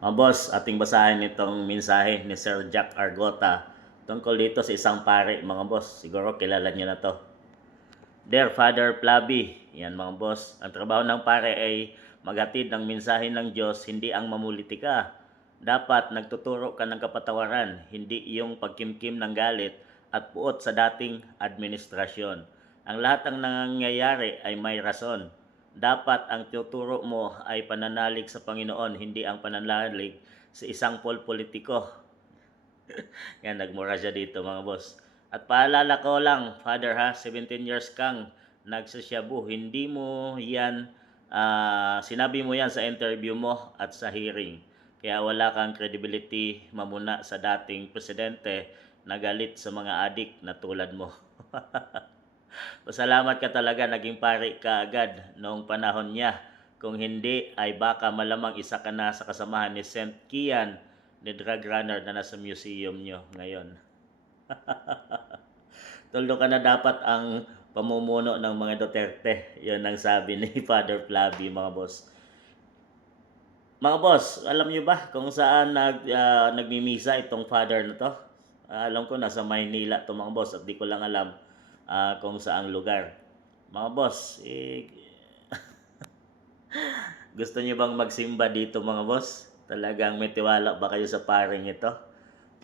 Mga boss, ating basahin itong mensahe ni Sir Jack Argota tungkol dito sa isang pare, mga boss. Siguro kilala niyo na to. Dear Father Plaby, yan mga boss. Ang trabaho ng pare ay maghatid ng mensahe ng Diyos, hindi ang mamulitika. Dapat nagtuturo ka ng kapatawaran, hindi yung pagkimkim ng galit at puot sa dating administrasyon. Ang lahat ng nangyayari ay may rason. Dapat ang tuturo mo ay pananalig sa Panginoon, hindi ang pananalig sa isang politiko. Yan, nagmura siya dito mga boss. At paalala ko lang, Father ha, 17 years kang nagsasyabu. Hindi mo yan, sinabi mo yan sa interview mo at sa hearing. Kaya wala kang credibility mamuna sa dating presidente na galit sa mga adik na tulad mo. Pasalamat ka talaga, naging pari ka agad noong panahon niya. Kung hindi, ay baka malamang isa ka na sa kasamahan ni Saint Kian, ni drug runner na nasa museum nyo ngayon. Tuldo ka na dapat ang pamumuno ng mga Duterte. Yun ang sabi ni Father Flavi, mga boss. Mga boss, alam nyo ba kung saan nagmimisa itong father na to? Alam ko nasa Maynila to mga boss at di ko lang alam kung saang lugar. Mga boss, gusto niyo bang magsimba dito mga boss? Talagang may tiwala ba kayo sa paring ito?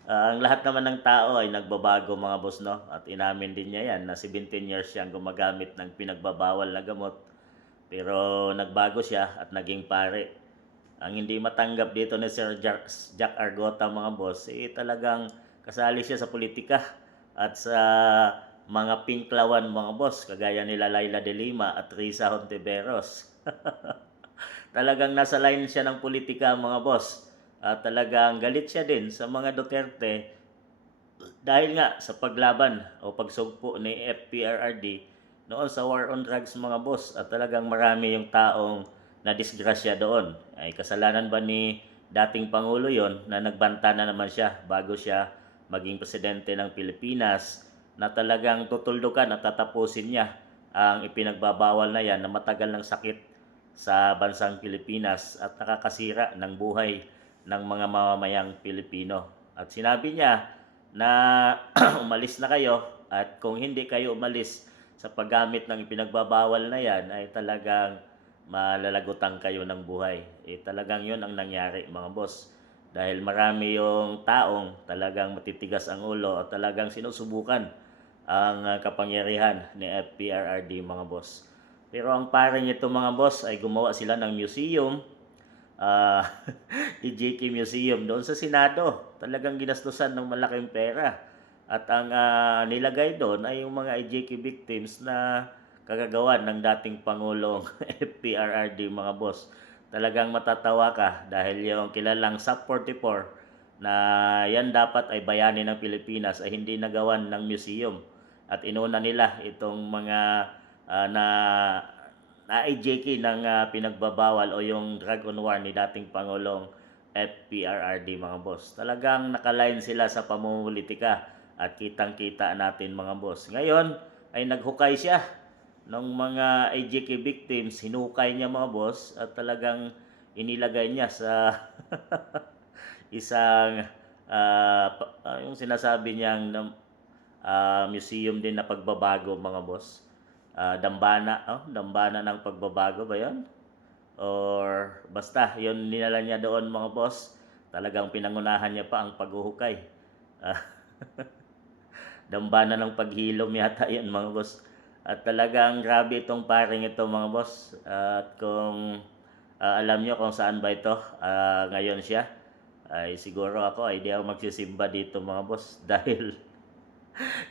Ang lahat naman ng tao ay nagbabago mga boss, no? At inamin din niya yan na 17 years siyang gumagamit ng pinagbabawal na gamot. Pero nagbago siya at naging pare. Ang hindi matanggap dito ni Sir Jack Argota mga boss, talagang kasali siya sa politika at sa mga pinklawan mga boss, kagaya nila Laila de Lima at Risa Hontiveros. Talagang nasa line siya ng politika mga boss. At talagang galit siya din sa mga Duterte dahil nga sa paglaban o pagsugpo ni FPRRD noon sa war on drugs mga boss. At talagang marami yung taong nadisgrasya doon. Ay kasalanan ba ni dating Pangulo yon na nagbanta na naman siya bago siya maging presidente ng Pilipinas, na talagang tutuldukan at tatapusin niya ang ipinagbabawal na yan na matagal ng sakit sa bansang Pilipinas at nakakasira ng buhay ng mga mamamayang Pilipino. At sinabi niya na umalis na kayo, at kung hindi kayo umalis sa paggamit ng ipinagbabawal na yan ay talagang malalagutan kayo ng buhay. Talagang yun ang nangyari mga boss. Dahil marami yung taong talagang matitigas ang ulo at talagang sinusubukan ang kapangyarihan ni FPRRD mga boss. Pero ang paring ito mga boss ay gumawa sila ng museum, uh, EJK Museum doon sa Senado. Talagang ginastusan ng malaking pera. At ang nilagay doon ay yung mga EJK victims na kagagawan ng dating Pangulong FPRRD mga boss. Talagang matatawa ka dahil yung kilalang SAP 44 na yan dapat ay bayani ng Pilipinas ay hindi nagawan ng museum. At inuna nila itong mga na-IJK ng pinagbabawal o yung drug on war ni dating Pangulong FPRRD mga boss. Talagang nakaline sila sa pamumulitika at kitang-kita natin mga boss. Ngayon ay naghukay siya ng mga IJK victims, hinukay niya mga boss at talagang inilagay niya sa isang yung sinasabi niyang museum din na pagbabago mga boss. Dambana ng pagbabago ba 'yon? Or basta 'yon nilala niya doon mga boss. Talagang pinangunahan niya pa ang paghuhukay. Uh, Dambana ng paghilom yata 'yan mga boss. At talagang grabe itong paring ito mga boss. At kung alam niyo kung saan ba ito ngayon siya, ay siguro ako ay di ako magsisimba dito mga boss dahil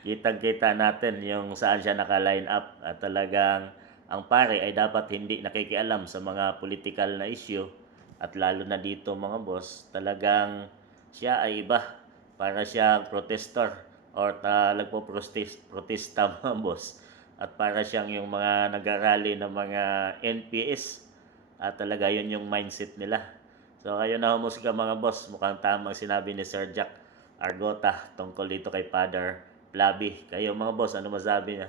kitang-kita natin yung saan siya naka-line up. At talagang ang pare ay dapat hindi nakikialam sa mga political na issue. At lalo na dito mga boss, talagang siya ay iba. Para siya protestor or nagpo-protesta mga boss. At para siyang yung mga nag-rally ng mga NPS. At talaga yun yung mindset nila. So kayo na humusga mga boss, mukhang tamang sinabi ni Sir Jack Argota tungkol dito kay Father Flavi. Kayo mga boss, ano masabi niya?